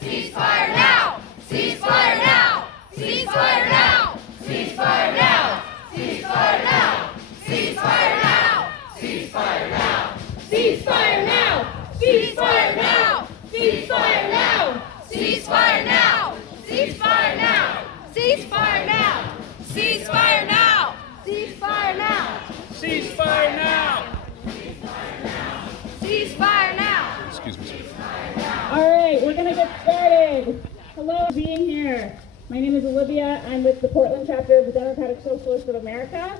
Ceasefire now! Ceasefire now! Ceasefire now! Ceasefire now! Ceasefire now! Ceasefire now! Ceasefire now! Ceasefire now! Ceasefire now! Ceasefire now! Ceasefire now! Ceasefire now! Ceasefire now! Ceasefire now! Ceasefire now! Ceasefire now! Ceasefire now! Excuse me, sir. All right, we're going to get started. Hello, being here. My name is Olivia. I'm with the Portland chapter of the Democratic Socialists of America.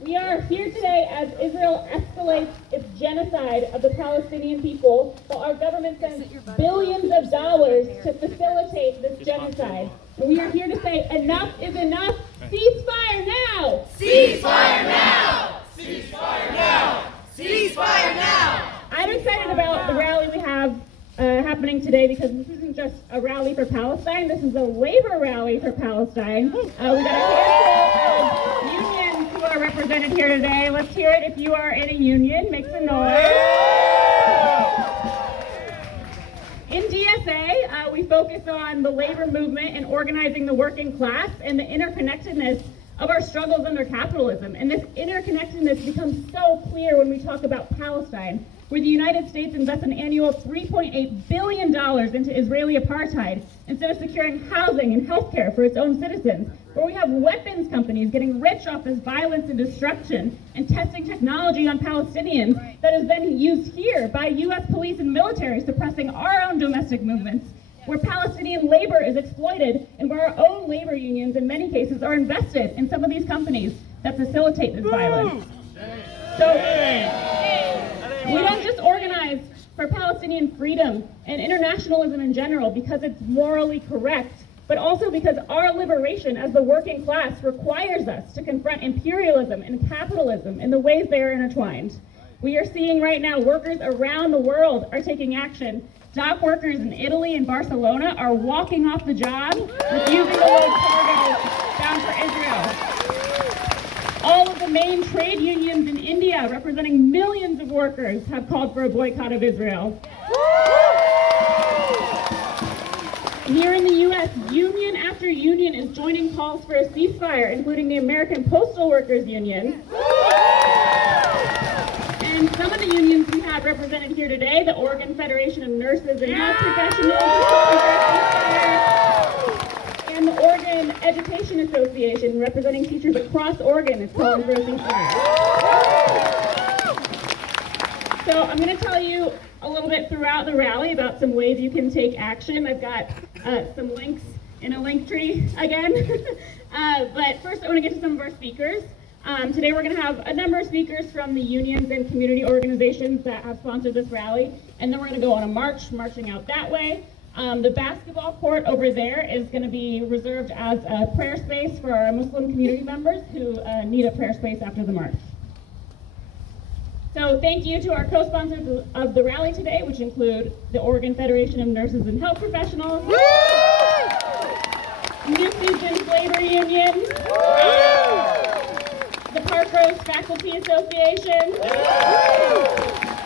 We are here today as Israel escalates its genocide of the Palestinian people, while our government sends billions of dollars to facilitate this genocide. And we are here to say enough is enough. Ceasefire now! Ceasefire now! Ceasefire now! Ceasefire now! I'm excited about the rally we have happening today because this isn't just a rally for Palestine, this is a labor rally for Palestine. We got a handful of unions who are represented here today. Let's hear it if you are in a union. Make some noise. In DSA, we focus on the labor movement and organizing the working class and the interconnectedness of our struggles under capitalism. And this interconnectedness becomes so clear when we talk about Palestine, where the United States invests an annual $3.8 billion into Israeli apartheid instead of securing housing and healthcare for its own citizens, where we have weapons companies getting rich off this violence and destruction and testing technology on Palestinians that is then used here by U.S. police and military suppressing our own domestic movements, where Palestinian labor is exploited and where our own labor unions in many cases are invested in some of these companies that facilitate this violence. So we don't just organize for Palestinian freedom and internationalism in general because it's morally correct, but also because our liberation as the working class requires us to confront imperialism and capitalism in the ways they are intertwined. We are seeing right now workers around the world are taking action. Dock workers in Italy and Barcelona are walking off the job, refusing to load cargo bound for Israel. All of the main trade unions in India, representing millions of workers, have called for a boycott of Israel. Here in the U.S., union after union is joining calls for a ceasefire, including the American Postal Workers Union. And some of the unions we have represented here today, the Oregon Federation of Nurses and Health Professionals, and the Oregon Education Association, representing teachers across Oregon, is calling for a ceasefire. So I'm going to tell you a little bit throughout the rally about some ways you can take action. I've got some links in a link tree again. But first I want to get to some of our speakers. Today we're going to have a number of speakers from the unions and community organizations that have sponsored this rally, and then we're going to go on a march, marching out that way. The basketball court over there is going to be reserved as a prayer space for our Muslim community members who need a prayer space after the march. So thank you to our co-sponsors of the rally today, which include the Oregon Federation of Nurses and Health Professionals, New Seasons Labor Union, the Park Rose Faculty Association,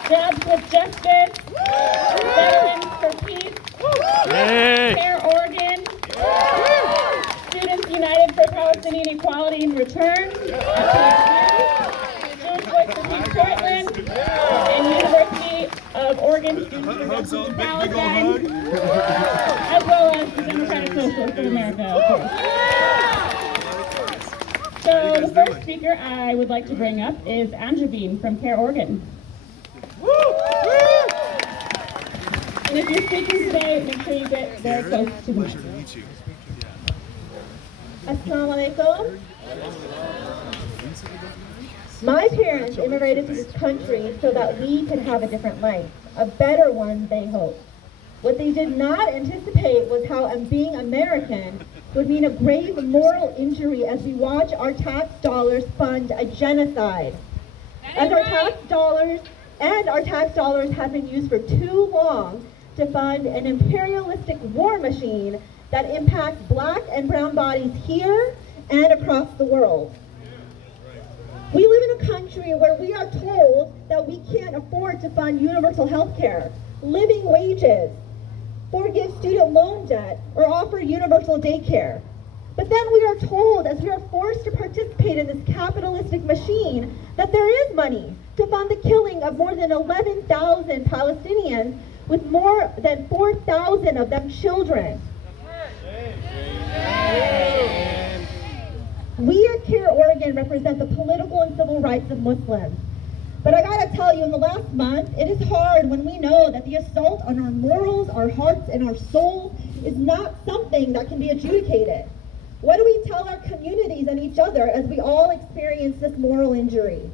Jobs with Justice, Veterans for Peace, Care Oregon, Students United for Palestinian Equality and Return, Jewish Voice for Peace Portland, and University of Oregon Students for Justice in Palestine, as well as the Democratic Socialists of America, of course. So the first speaker I would like to bring up is Anjabeen from Care Oregon. And if you're speaking today, make sure you get very close to the mic. Assalamu alaikum. My parents immigrated to this country so that we could have a different life, a better one, they hope. What they did not anticipate was how being American would mean a grave moral injury as we watch our tax dollars fund a genocide. As our tax dollars have been used for too long to fund an imperialistic war machine that impacts black and brown bodies here and across the world. We live in a country where we are told that we can't afford to fund universal health care, living wages, forgive student loan debt, or offer universal daycare. But then we are told, as we are forced to participate in this capitalistic machine, that there is money to fund the killing of more than 11,000 Palestinians, with more than 4,000 of them children. We at Care Oregon represent the political and civil rights of Muslims. But I gotta tell you, in the last month, it is hard when we know that the assault on our morals, our hearts, and our souls is not something that can be adjudicated. What do we tell our communities and each other as we all experience this moral injury?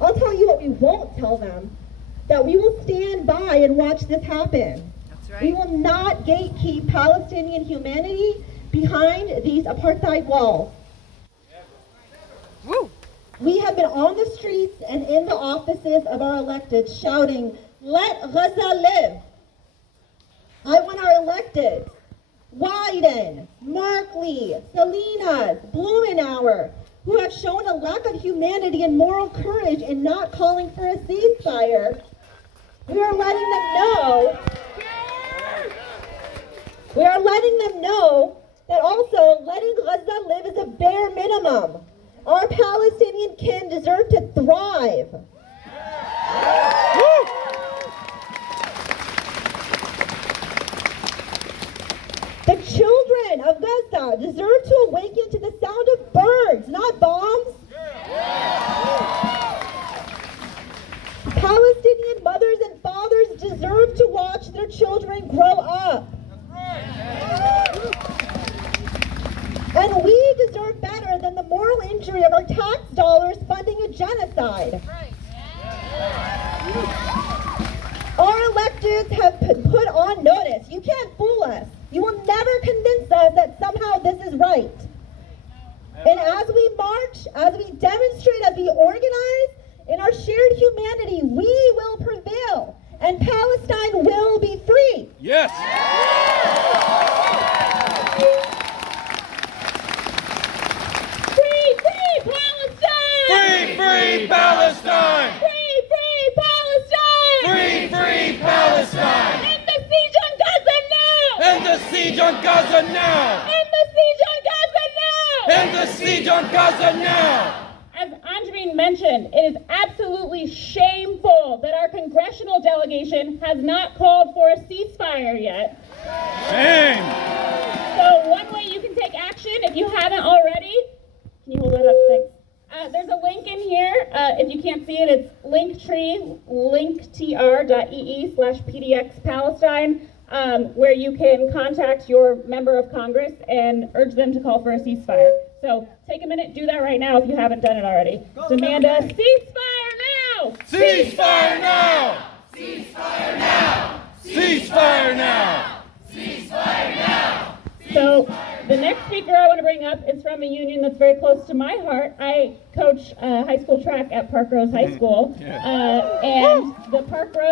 I'll tell you what we won't tell them, that we will stand by and watch this happen. That's right. We will not gatekeep Palestinian humanity behind these apartheid walls. Woo! We have been on the streets and in the offices of our electeds shouting, "Let Gaza live." I want our electeds, Wyden, Markley, Salinas, Blumenauer, who have shown a lack of humanity and moral courage in not calling for a ceasefire. We are letting them know that also letting Gaza live is a bare minimum. Our Palestinian kin deserve to thrive. The children of Gaza deserve to awaken to the sound of birds, not bombs. Palestinian mothers and fathers deserve to watch their children grow up. And we deserve better than the moral injury of our tax dollars funding a genocide. Our electeds have put on notice. You can't fool us. You will never convince us that somehow this is right. And as we march, as we demonstrate, as we organize, in our shared humanity, we will prevail, and Palestine will be free. Yes. Free, free Palestine! Free, free Palestine! Free, free Palestine! Free, free Palestine! End the siege on Gaza now! End the siege on Gaza now! End the siege on Gaza now! End the siege on Gaza now! As Andreen mentioned, it is absolutely shameful that our congressional delegation has not called for a ceasefire yet. Shame! So one way you can take action, if you haven't already, can you hold it up? Thanks. There's a link in here. If you can't see it, it's Linktree, linktr.ee/PDX where you can contact your member of Congress and urge them to call for a ceasefire. So take a minute, do that right now if you haven't done it already. Demand a ceasefire now! Ceasefire now! Ceasefire now! Ceasefire now! Ceasefire now! So the next speaker I want to bring up is from a union that's very close to my heart. I coach high school track at Park Rose High School, and the Park Rose